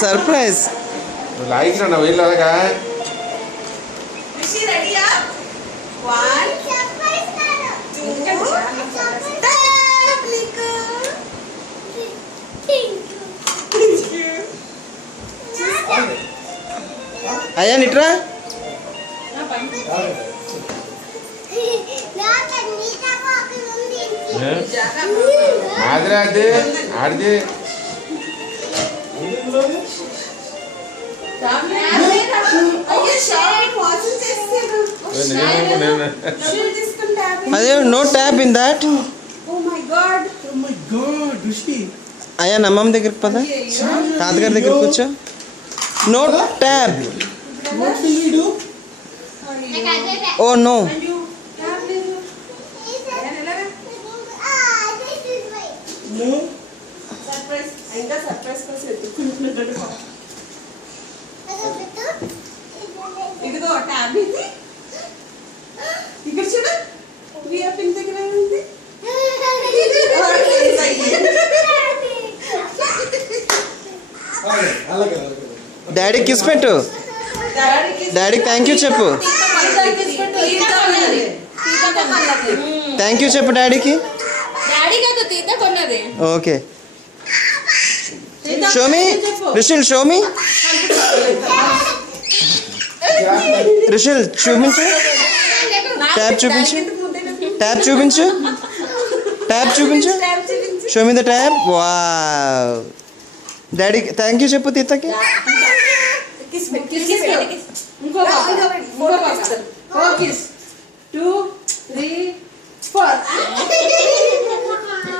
surprise లాయికి నా వీళ్ళు అలాగా రెడీయా 1 2 అయ్యా నిట్రా ఆదిరా అది ఆడిది అదే నో ట్యాప్ ఇన్ దాట్ అయ్యా నమ్మమ్మ దగ్గరికి పద తాతగారి దగ్గర కూర్చో నో ట్యాప్ ఓ నో ఇదిగో ట్యాబ్ ఇది ఇక్కడ చూడు రియా పిన్ దగ్గర ఉంది డాడీ కిస్ పెట్టు డాడీకి థ్యాంక్ యూ చెప్పు థ్యాంక్ యూ చెప్పు డాడీకి okay Xiaomi Rishil Xiaomi Rishil చూపించు ట్యాబ్ చూపించు ట్యాబ్ చూపించు ట్యాబ్ చూపించు show me the tab wow daddy thank you చెప్పు తీతకి ఇంకో 2 3 4